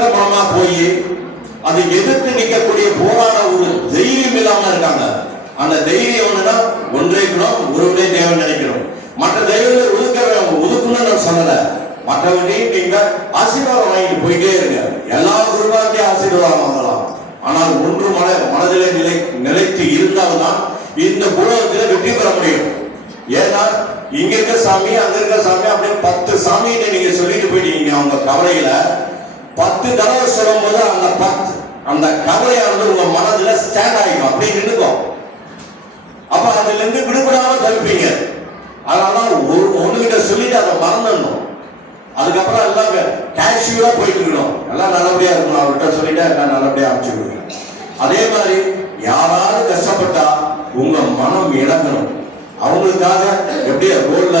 உறுதியற்ற மனமா போய் அதை எதிர்த்து நிற்கக்கூடிய போராட ஒரு தைரியம் இல்லாம இருக்காங்க. அந்த தைரியம் என்னன்னா ஒன்றே குணம், ஒருவரே தேவன் நினைக்கிறோம். மற்ற தெய்வங்களை ஒதுக்கணும்னு நான் சொல்லல. மற்றவர்களையும் நீங்க ஆசீர்வாதம் வாங்கிட்டு போயிட்டே இருங்க. எல்லா குருவாத்தையும் ஆசீர்வாதம் வாங்கலாம். ஆனால் ஒன்று மனதிலே நிலைத்து இருந்தால்தான் இந்த உலகத்தில் வெற்றி பெற முடியும். ஏன்னா இங்க இருக்க சாமி அங்க இருக்க சாமி அப்படியே 10 சாமியை நீங்க சொல்லிட்டு போயிட்டீங்க. அவங்க கவலையில 10 தடவை சொல்லும் போது அந்த கவலையானது உங்க மனதுல ஸ்டாண்ட் ஆகிடும், அப்படியே நின்றுக்கும். அப்ப அதுல இருந்து விடுபடாம தடுப்பீங்க. அதனால ஒண்ணுகிட்ட சொல்லிட்டு அதை மறந்துடணும். அதுக்கப்புறம் எல்லாம் கேஷுவலா போயிட்டு இருக்கணும். எல்லாம் நல்லபடியா இருக்கணும். அவர்கிட்ட சொல்லிட்டா எல்லாம் நல்லபடியா அமைச்சுடுங்க. அதே மாதிரி யாராவது கஷ்டப்பட்டா உங்க மனம் இழக்கணும். அவங்களுக்காக எப்படியா ரோட்ல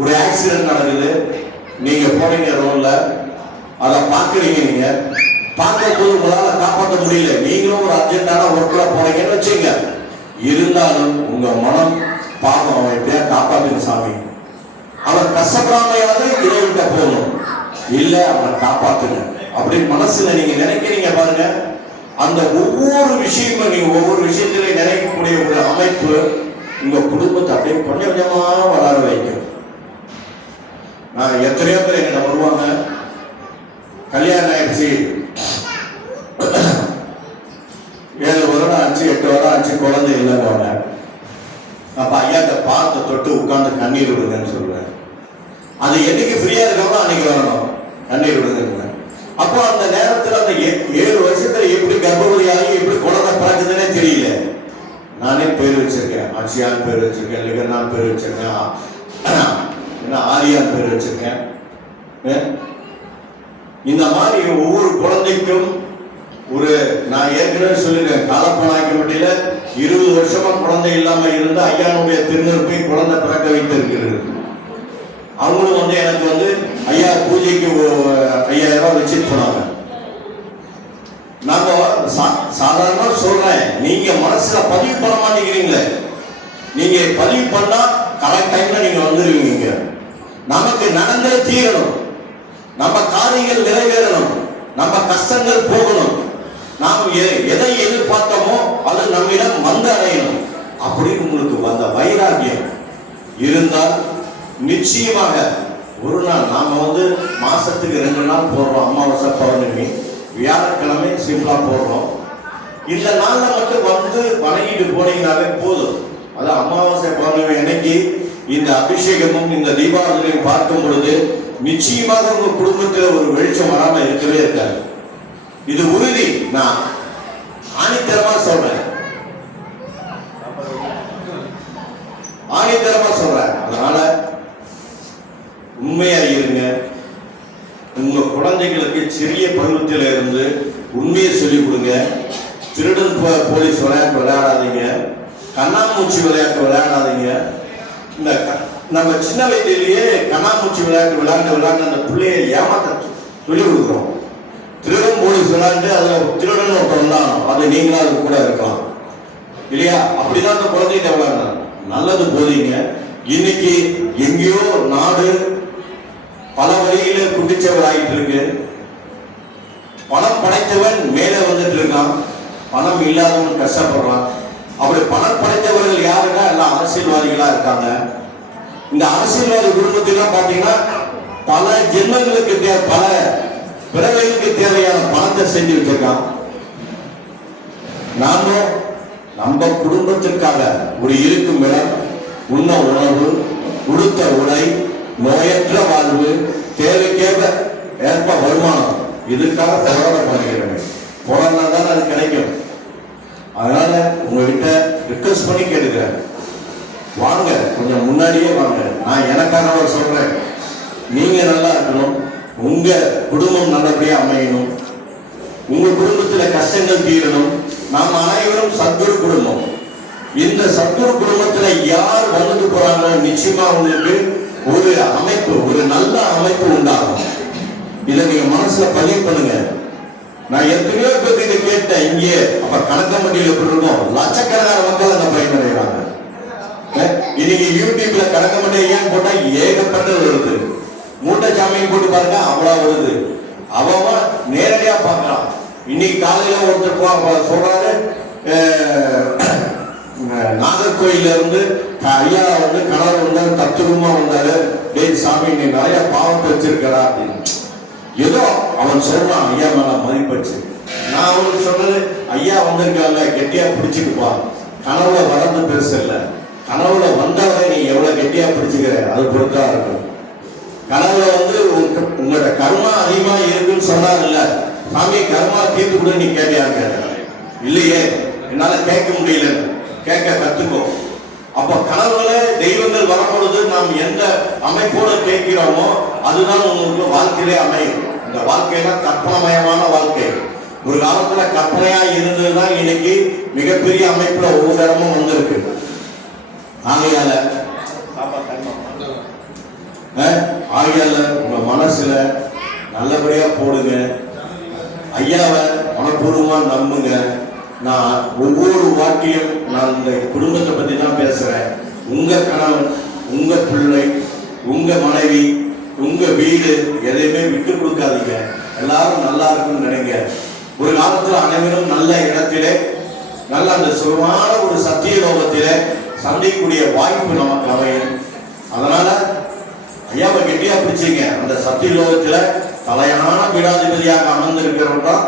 ஒரு ஆக்சிடென்ட் நடக்குது, நீங்க போறீங்க ரோட்ல, அதை பாக்குறீங்க. நீங்க பார்க்கும் போது உங்களால காப்பாற்ற முடியல, நீங்களும் ஒரு அர்ஜென்டான ஒர்க்ல போறீங்கன்னு வச்சுங்க. இருந்தாலும் உங்க மனம் பாவம், அவன் எப்படியா காப்பாத்துங்க சாமி, அவன் கஷ்டப்படாமையாவது இறைவன்கிட்ட போகணும், இல்ல அவனை காப்பாத்துங்க அப்படின்னு மனசுல நீங்க நினைக்கிறீங்க பாருங்க. அந்த ஒவ்வொரு விஷயமும் நீங்க ஒவ்வொரு விஷயத்திலே நினைக்கக்கூடிய ஒரு அமைப்பு உங்க குடும்பத்தை அப்படியே கொஞ்சம் கொஞ்சமா வளர வைக்கும். நான் எத்தனையோ பேர் என்கிட்ட வருவாங்க, கல்யாணம் ஆயிடுச்சு, 7 வருடம் ஆச்சு, 8 வருடம் ஆச்சு, குழந்தை இல்லைங்க. அப்ப ஐயாட்ட பார்த்து தொட்டு உட்கார்ந்து கண்ணீர் விடுங்கன்னு சொல்லுவேன். அது என்னைக்கு ஃப்ரீயா இருக்கவோ அன்னைக்கு வரணும், கண்ணீர் விடுங்க. அப்போ அந்த நேரத்தில் அந்த 7 வருஷத்துல எப்படி கர்ப்பவதியாகி எப்படி குழந்தை பிறகுதுன்னே தெரியல. நானே பேர் வச்சிருக்கேன், ஆட்சியான் பேர் வச்சிருக்கேன், லிகர்னான் பேர் வச்சிருக்கேன், ஆரியான் பேர் வச்சிருக்கேன். இந்த மாதிரி ஒவ்வொரு குழந்தைக்கும் ஒரு, நான் ஏற்கனவே சொல்லிருக்கேன், காலப்பனாய்க்கப்பட்டியில 20 வருஷமா குழந்தை இல்லாம இருந்து ஐயானுடைய திருநெற்பை குழந்தை பிறக்க வைத்து இருக்கிறது. அவங்களும் எனக்கு ஐயா பூஜைக்கு 5000 ரூபாய் வச்சுட்டு போனாங்க. நாங்க சாதாரணமா சொல்றேன், நீங்க மனசுல பதிவு பண்ண மாட்டேங்கிறீங்களே. நீங்க பதிவு பண்ணா கரெக்ட் டைம்ல நீங்க வந்துருவீங்க. நமக்கு நடந்தே தீரணும், நம்ம காரியங்கள் நிறைவேறணும், நம்ம கஷ்டங்கள் போகணும், நாம் எதை எதிர்பார்த்தோமோ அது நம்மிடம் வந்து அடையணும். அப்படின்னு உங்களுக்கு வந்த வைராக்கியம் இருந்தால் நிச்சயமாக ஒரு நாள் நாம மாசத்துக்கு 2 நாள் போடுறோம், அமாவாசை பௌர்ணமி, வியாழக்கிழமை சிம்பிளா போடுறோம். இந்த நாள்ல மட்டும் வணங்கிட்டு போனீங்கன்னாலே போதும். அது அமாவாசை பௌர்ணமி அன்னைக்கு இந்த அபிஷேகமும் இந்த தீபாவளியும் பார்க்கும் பொழுது நிச்சயமாக உங்க குடும்பத்தில் ஒரு வெளிச்சம் வராம இருக்கவே இருக்காது. இது உறுதி, நான் ஆணித்தரமா சொல்றேன், ஆணித்தரமா சொல்றேன். அதனால உண்மையா இருங்க. உங்க குழந்தைகளுக்கு சிறிய பருவத்தில் இருந்து உண்மையை சொல்லிக் கொடுங்க. திருடன் போலீஸ் விளையாட்டு விளையாடாதீங்க, கண்ணாமூச்சி விளையாட்டு விளையாடாதீங்க. இந்த நம்ம சின்ன வயதிலேயே கண்ணாமூச்சி விளையாட்டு விளையாண்டு அந்த பிள்ளையை ஏமாத்த சொல்லி கொடுக்குறோம். திருடன் போலீஸ் விளையாண்டு அதுல திருடன் ஒருத்தர் தான், அது நீங்களா அது கூட இருக்கலாம் இல்லையா? அப்படிதான் அந்த குழந்தைகிட்ட விளையாடணும். நல்லது போதீங்க. இன்னைக்கு எங்கேயோ நாடு பல வழியில குட்டிச்சவர் ஆகிட்டு இருக்கு. பணம் படைத்தவன் மேலே வந்துட்டு இருக்கான், பணம் இல்லாதவன் கஷ்டப்படுறான். அப்படி பணம் படைத்தவர்கள் யாருன்னா எல்லாம் அரசியல்வாதிகளா இருக்காங்க. இந்த அரசியல்வாதி குடும்பத்திலாம் பாத்தீங்கன்னா பல ஜென்மங்களுக்கு பல பிறவைகளுக்கு தேவையான பணத்தை செஞ்சு வச்சிருக்கான். நாமும் நம்ம குடும்பத்திற்காக ஒரு இருக்கும் இடம், உண்ண உணவு, உடுத்த உடை, நோயற்ற வாழ்வு, தேவைக்கேற்ப ஏற்ப வருமானம், இதுக்காக போராட்டம் பண்ணுகிறேன். போராடினா தான் அது கிடைக்கும். அதனால உங்ககிட்ட ரிக்வெஸ்ட் பண்ணி கேட்டுக்கிறேன், வாங்க, கொஞ்சம் முன்னாடியே வாங்க. நான் எனக்காக சொல்றேன், நீங்க நல்லா இருக்கணும், உங்க குடும்பம் நல்லபடியா அமையணும், உங்க குடும்பத்துல கஷ்டங்கள் தீரணும். நாம் அனைவரும் சத்குரு குடும்பம். இந்த சத்குரு குடும்பத்துல யார் வந்துட்டு போறாங்களோ நிச்சயமா உங்களுக்கு ஒரு அமைப்பு, ஒரு நல்ல அமைப்பு உண்டாகும். இதை நீங்க மனசுல பதிவு பண்ணுங்க. நான் எத்தனையோ பேர் இதை கேட்டேன். இங்கே அப்ப கணக்கம்பட்டியில் எப்படி இருக்கும், லட்சக்கணக்கான மக்கள் அந்த பயனடைகிறாங்க. இன்னைக்கு யூடியூப்ல கணக்கம்பட்டி ஏன் போட்டா ஏகப்பட்டது வருது. மூட்டை சாமியும் போட்டு பாருங்க, அவ்வளவு வருது. அவன் நேரடியா பார்க்கலாம். இன்னைக்கு காலையில ஒருத்தர் சொல்றாரு, நாகர்கோயில இருந்து ஐயா வந்து கணவர் வந்தாரு, தத்துவமா வந்தாரு, டேய் சாமி நீ நிறைய பாவத்தை வச்சிருக்கா அப்படின்னு. ஏதோ அவன் சொல்றான், ஐயா மேல மதிப்பச்சு. நான் அவனுக்கு சொன்னது, ஐயா வந்திருக்கால கெட்டியா பிடிச்சிக்குப்பா, கனவுல வளர்ந்து பெருசு இல்லை, கனவுல வந்தவரை நீ எவ்வளவு கெட்டியா பிடிச்சுக்கிற அது பொறுத்தா இருக்கும். கனவுல வந்து உங்களோட கர்மா அதிகமா இருக்குன்னு சொன்னார் இல்ல, சாமி கர்மா தீர்த்து கூட நீ கேட்டியான்னு கேட்டாங்க. இல்லையே என்னால கேட்க முடியல, கேட்க கத்துக்கோ. அப்ப கனவுல தெய்வங்கள் வரப்பொழுது நாம் எந்த அமைப்போடு கேட்கிறோமோ அதுதான் உங்களுக்கு வாழ்க்கையிலே அமையும். இந்த வாழ்க்கைனா கற்பனமயமான வாழ்க்கை. ஒரு காலத்துல கற்பனையா இருந்ததுதான் இன்னைக்கு மிகப்பெரிய அமைப்புல ஒவ்வொரு இடமும் வந்திருக்கு. ஆகையால உங்க மனசுல நல்லபடியா போடுங்க. ஐயாவை மனப்பூர்வமா நம்புங்க. நான் ஒவ்வொரு வாக்கியம் நான் இந்த குடும்பத்தை பத்தி தான் பேசுறேன். உங்க கணவன், உங்க பிள்ளை, உங்க மனைவி, உங்க வீடு எதையுமே விட்டு கொடுக்காதீங்க. எல்லாரும் நல்லா இருக்குன்னு நினைங்க. ஒரு காலத்துல அனைவரும் நல்ல இடத்திலே, நல்ல அந்த சுகமான ஒரு சத்திய லோகத்திலே சந்திக்கக்கூடிய வாய்ப்பு நமக்கு அமையும். அதனால ஐயாவை கெட்டியா பிடிச்சிங்க. அந்த சத்திய லோகத்துல தலையான பீடாதிபதியாக அமர்ந்திருக்கிறோம் தான்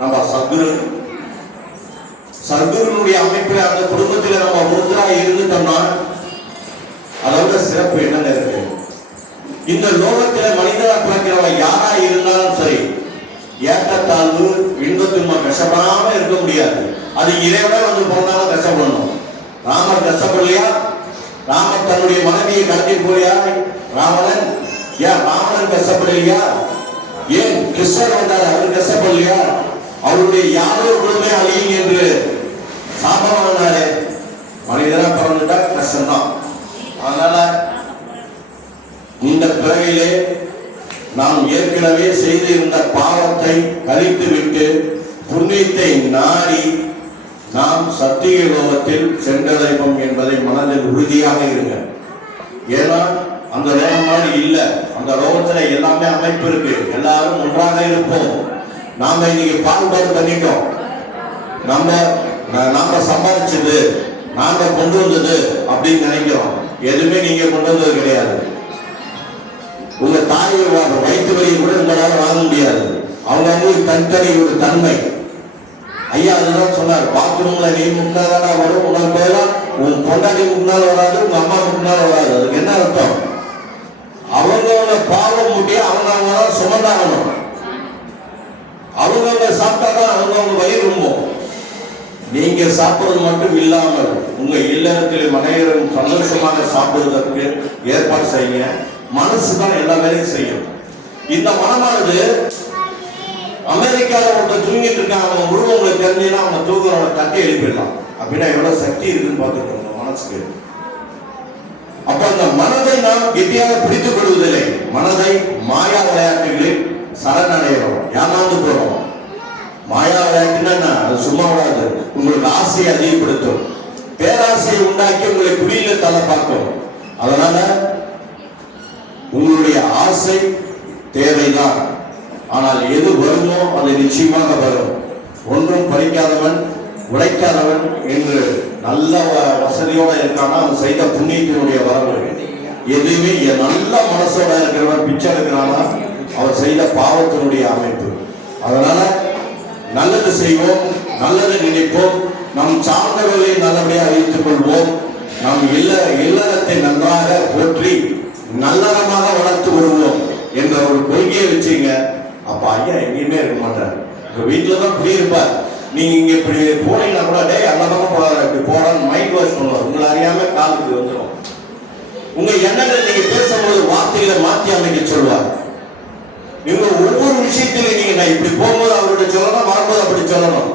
நம்ம சத்குரு. சத்குருனுடைய அமைப்பில் அந்த குடும்பத்தில் நம்ம ஒருத்தரா இருந்துட்டோம்னா அதோட சிறப்பு என்னங்க இருக்கு? இந்த லோகத்தில மனிதனா பிறக்கிறவன் யாரா இருந்தாலும் சரி, ஏற்றத்தாழ்வு இன்பத்துமா கஷ்டப்படாம இருக்க முடியாது. அது இறைவன் வந்து போனாலும் கஷ்டப்படணும். ராமர் கஷ்டப்படலையா? ராமர் தன்னுடைய மனைவியை கடத்தி போலியா? ராவணன் ஏன் ராவணன் கஷ்டப்படலையா? ஏன் கிருஷ்ணர் வந்தார், அவர் கஷ்டப்படலையா? அவருடைய யாரோ குழுமே அழியும் என்று சாபமானாரே. மனிதனா பிறந்துட்டா கஷ்டம்தான். அதனால இந்த பிறவிலே நாம் ஏற்கனவே செய்திருந்த பாவத்தை கழித்து விட்டு புண்ணியத்தை நாடி நாம் சத்திய லோகத்தில் சென்றடைவோம் என்பதை மனதில் உறுதியாக இருங்க. ஏன்னா அந்த லோகம் மாதிரி இல்ல. அந்த லோகத்துல எல்லாமே அமைப்பு இருக்கு. எல்லாரும் ஒன்றாக இருப்போம். நாம இன்னைக்கு பாகுபாடு பண்ணிட்டோம். நாம சம்பாதிச்சது, நாங்க கொண்டு வந்தது அப்படின்னு நினைக்கிறோம். எதுவுமே நீங்க கொண்டு வந்தது கிடையாது. உங்க தாய் வயிற்று வழியை கூட உங்களால வாங்க முடியாது. அவங்க தனித்தனி ஒரு தன்மை. ஐயா அதுதான் சொன்னார், பாத்ரூம்ல நீ முன்னால வரும், உனக்கு பேரா உன் பொண்டாட்டி முன்னால் வராது, உங்க அம்மா முன்னால் வராது. அதுக்கு என்ன அர்த்தம்? அவங்களோட பாவம் முட்டி அவங்க தான் சுமந்தாகணும். அவங்கவுங்க சாப்பிட்டாதான் அவங்கவுங்க வயிறு ரொம்பும். நீங்க சாப்பிடுறது மட்டும் இல்லாமல் உங்க இல்லறத்தில் மனைவரும் சந்தோஷமாக சாப்பிடுவதற்கு ஏற்பாடு செய்யுங்க. மனசுதான் எல்லா வேலையும் செய்யும். இந்த மனமானது அமெரிக்கால ஒருத்தர் தூங்கிட்டு இருக்காங்க, அவங்க உருவங்களை தெரிஞ்சுன்னா அவங்க தூங்குறவங்க தட்டி எழுப்பிடலாம். அப்படின்னா எவ்வளவு சக்தி இருக்குன்னு பார்த்துக்கோங்க மனசுக்கு. அப்ப அந்த மனதை நாம் கெட்டியாக பிடித்துக் கொள்வதில்லை. மனதை மாயா விளையாட்டுகளில் சரணடைகிறோம், ஏமாந்து போறோம். மாயா விளையாட்டுன்னா அது சும்மா விடாது. உங்களுக்கு ஆசையை அதிகப்படுத்தும், பேராசையை உண்டாக்கி உங்களை குழியில தலை பார்க்கும். அதனால உங்களுடைய ஆசை தேவைதான். ஆனால் எது வருமோ அது நிச்சயமாக வரும். ஒன்றும் பறிக்காதவன் உழைக்காதவன் என்று நல்ல வசதியோட இருக்கானா அவன் செய்த புண்ணியத்தினுடைய வரவு. எதுவுமே நல்ல மனசோட இருக்கிறவன் பிச்சை எடுக்கிறானா அவர் செய்த பாவத்தினுடைய அமைப்பு. அதனால நல்லது செய்வோம், நல்லது நினைப்போம், நம் சார்ந்தவர்களை நல்லபடியாக வைத்துக் கொள்வோம். நம் இல்லறத்தை நன்றாக போற்றி நல்லறமாக வளர்த்து வருவோம் என்ற ஒரு கொள்கையை வச்சுங்க. அப்ப ஐயா எங்கேயுமே இருக்க மாட்டார், உங்க வீட்டுலதான் குடியிருப்பார். நீங்க இங்க இப்படி போனீங்கன்னா கூட டே அந்த பக்கம் போறாரு இப்படி போறான்னு மைண்ட் வாஷ் பண்ணுவார். உங்களை அறியாம காலுக்கு வந்துடும். உங்க எண்ணங்கள் நீங்க பேசும்போது வார்த்தைகளை மாற்றி அமைக்க சொல்வார். நீங்க ஒவ்வொரு விஷயத்திலும் நீங்க நான் இப்படி போகும்போது அவர்கிட்ட சொல்லணும், வரும்போது அப்படி சொல்லணும்.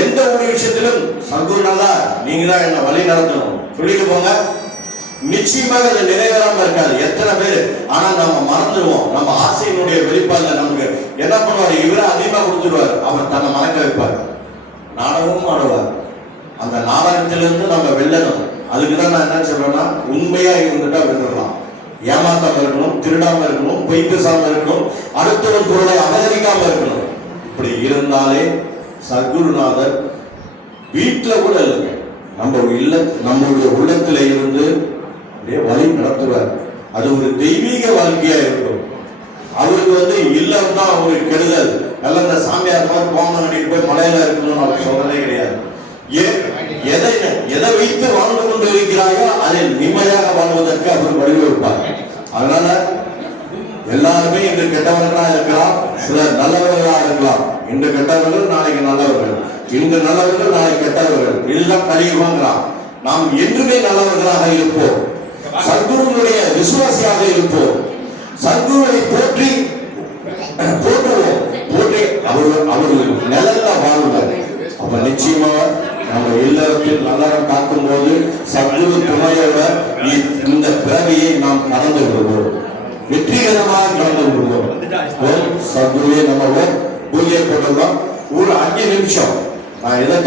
எந்த ஒரு விஷயத்திலும் சங்குனாலா நீங்க தான் என்ன வழி நடத்தணும் சொல்லிட்டு போங்க. நிச்சயமாக அது நிறைவேறாம இருக்காது. எத்தனை பேர் ஆனா நம்ம மறந்துடுவோம். நம்ம ஆசையினுடைய வெளிப்பாடுல நமக்கு என்ன பண்ணுவாரு, இவரை அதிகமா கொடுத்துருவாரு, அவர் தன்னை மறக்க வைப்பார், நாடகமும் ஆடுவார். அந்த நாடகத்திலிருந்து நம்ம வெல்லணும். அதுக்குதான் நான் என்ன சொல்றேன்னா, உண்மையா இருந்துட்டா விட்டுடலாம். ஏமாத்தாம இருக்கணும், திருடாம இருக்கணும், பொய் பேசாம இருக்கணும், அடுத்தவன் பொருளை அபகரிக்காம இருக்கணும். இப்படி இருந்தாலே சத்குருநாதர் வீட்டுல கூட இல்லைங்க, நம்மளுடைய உள்ளத்துல இருந்து அப்படியே வழி நடத்துவார். அது ஒரு தெய்வீக வாழ்க்கையா இருக்கும். அவருக்கு இல்லம் தான் அவருக்கு கெடுதல். எல்லாம் இந்த சாமியார் மாதிரி கோமம் கட்டிட்டு போய் மலையில இருக்கணும்னு அவர் சொல்றதே கிடையாது. எதை வைத்து வாழ்ந்து கொண்டு இருக்கிறாயோ அதை நிம்மதியாக வாழ்வதற்கு அவர் வழிவகுப்பார். அதனால எல்லாருமே இன்று கெட்டவர்களா இருக்கலாம், சிலர் நல்லவர்களா இருக்கலாம். இன்று கெட்டவர்கள் நாளைக்கு நல்லவர்கள், இன்று நல்லவர்கள் நாளைக்கு கெட்டவர்கள். இதுதான் கலியுகங்கிறான். நாம் என்றுமே நல்லவர்களாக இருப்போம், சத்குருவுடைய விசுவாசியாக இருப்போம், சத்குருவை போற்றுவோம், போற்றி அவர் நிழல்ல வாழ்வார். அப்ப நிச்சயமா நம்ம இல்லறத்தில் நல்லறம் காக்கும் போது சத்குரு துணையோட இந்த பிறவியை நாம் கடந்து விடுவோம், வெற்றிகரமாக கடந்து விடுவோம். சத்குருவே நம்ம பூஜை போட்டோம். ஒரு 5 நிமிஷம் நான் எதை